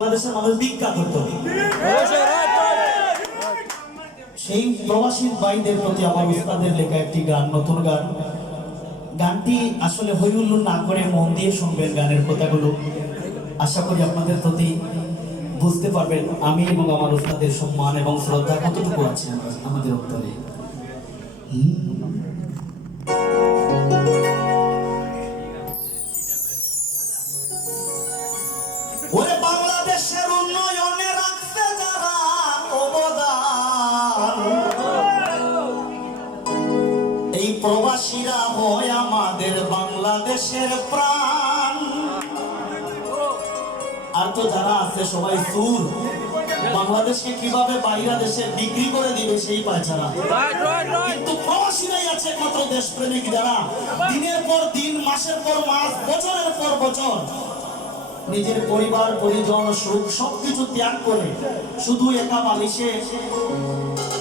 বাংলাদেশের মানুষ ভিক্ষা করত। সেই প্রবাসী ভাইদের প্রতি আমার উস্তাদের লেখা একটি গান, নতুন গান। গানটি আসলে হই হুল্লোড় না করে মন দিয়ে শুনবেন গানের কথাগুলো। আশা করি আপনাদের প্রতি বুঝতে পারবেন আমি এবং আমার উস্তাদের সম্মান এবং শ্রদ্ধা কতটুকু আছে আমাদের অন্তরে। ওরে বাংলাদেশের উন্নয়নে রাখতে যারা অবদান, এই প্রবাসীরা হয় আমাদের বাংলাদেশের প্রাণ। আর তো যারা আছে সবাই সুর, বাংলাদেশকে কিভাবে বাইরা দেশে বিক্রি করে দিবে সেই পায়চারা। কিন্তু প্রবাসীরাই আছে একমাত্র দেশপ্রেমিক যারা দিনের পর দিন, মাসের পর মাস, বছরের পর বছর নিজের পরিবার পরিজন সুখ সবকিছু ত্যাগ করে শুধু একা বালিশে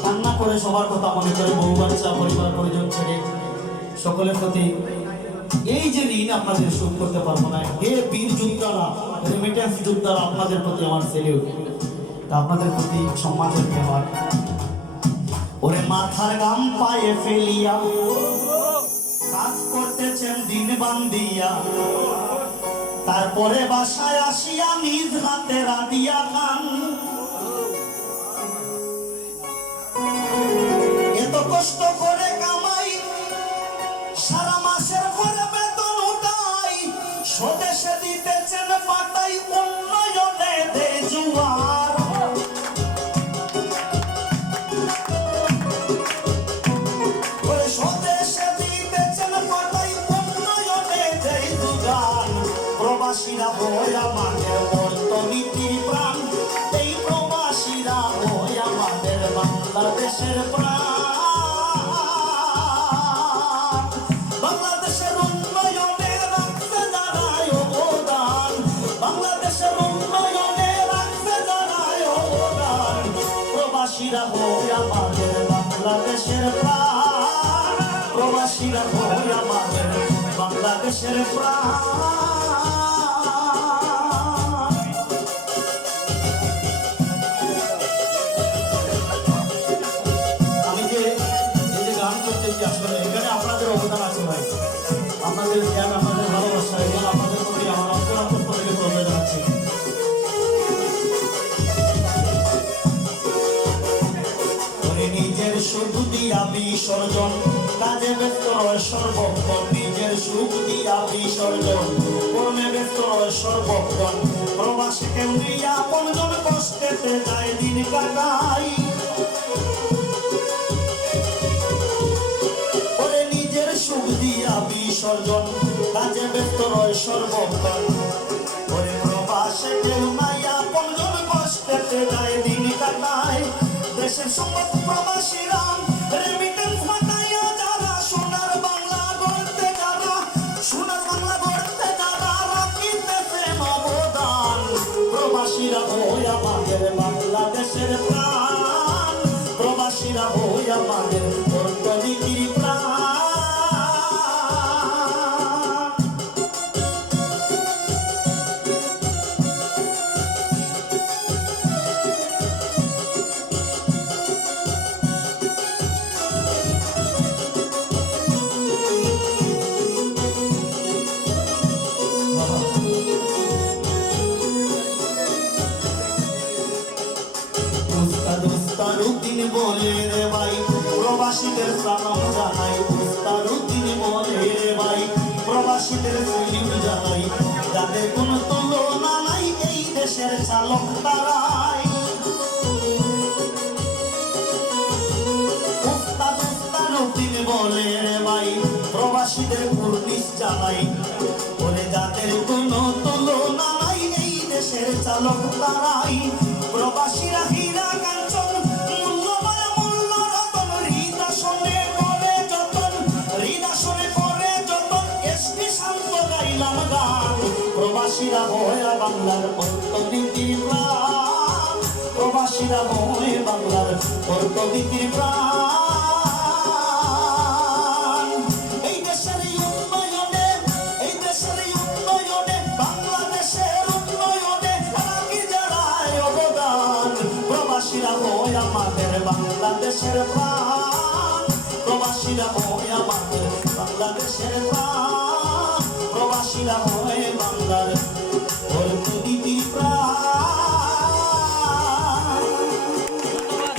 কান্না করে সবার কথা মনে করে বউ বাচ্চা পরিবার পরিজন ছেড়ে সকলের প্রতি এই যে ঋণ আপনাদের শোধ করতে পারবো না। হে বীর যোদ্ধারা, রেমিটেন্স যোদ্ধারা, আপনাদের প্রতি আমার সেলিউট। আপনাদের প্রতি সম্মানের ব্যবহার। ওরে মাথার গাম পায়ে ফেলিয়া কাজ করতেছেন দিন বান্দিয়া, তারপরে বাসায় আসিয়া নিজ হাতে রাধিয়া খান। এত কষ্ট করে কামাই, সারা মাসের পরে বেতন উঠাই, স্বদেশে দিতেছেন পাঠাই, উন্নয়নে দে জুয়ার। ওরে স্বদেশে দিতেছেন পাঠাই, উন্নয়নে দে জুয়ার। প্রবাসীরা হয় আমাদের অর্থনীতির প্রাণ, এই প্রবাসীরা হয় আমাদের বাংলাদেশের প্রাণ। বাংলাদেশের উন্নয়নে রাখতে যারাই অবদান, বাংলাদেশের উন্নয়নে রাখতে যারাই অবদান। প্রবাসীরা হয় আমাদের বাংলাদেশের প্রাণ, প্রবাসীরা হয় আমাদের বাংলাদেশের প্রাণ। আপনাদের জ্ঞান, আপনাদের ভালোবাসা এবং আপনাদের প্রতি আমার অন্তর থেকে প্রদান জানাচ্ছি। নিজের সুখ দিয়া বিসর্জন, কাজে ব্যস্ত রয় সর্বক্ষণ। নিজের সুখ দিয়া বিসর্জন, কর্মে ব্যস্ত রয় সর্বক্ষণ। প্রবাসী কেউ আপনজন কষ্টেতে যায় দিন কাটাই। সুখ দিয়া বিসর্জন, কাজে ব্যস্ত রয় সর্বক্ষণ। ওরে প্রবাসে কেউ নাই আপনজন কষ্টেতে যায় দিন কাটায়। দেশের সম্পদ প্রবাসীরা রেমিটেন্স পাঠাইয়া যারা, সোনার বাংলা গড়তে যারা, সোনার বাংলা গড়তে যারা রাখিতেছেন অবদান। প্রবাসীরা হয় আমাদের বাংলাদেশের প্রাণ, প্রবাসীরা হয় আমাদের অর্থনীতির প্রাণ। উস্তাদুদ্দিন বলে রে ভাই, প্রবাসীদের সালাম জানাই। উস্তাদুদ্দিন বলে রে ভাই, প্রবাসীদের সেলিউট জানাই। যাদের কোনো তুলনা নাই এই দেশের চালক তারাই। উস্তাদুদ্দিন বলে রে ভাই, প্রবাসীদের কুর্নিশ জানাই। বলে যাদের কোনো তুলনা নাই এই দেশের চালক তারাই। প্রবাসীরা হীরা কাঞ্চন, মূল্যবান মূল্য রতন, হৃদাসনে করে যতন, হৃদাসনে করে যতন। এসপি শান্ত গাইলাম গান। প্রবাসীরা হয় বাংলার অর্থনীতির প্রাণ, প্রবাসীরা হয় বাংলার অর্থনীতির প্রাণ। এই দেশের উন্নয়নে, এই দেশের উন্নয়নে, বাংলাদেশের উন্নয়নে রাখি যারা বাংলাদেশের প্রাণ, প্রবাসীরা ওই আমাদের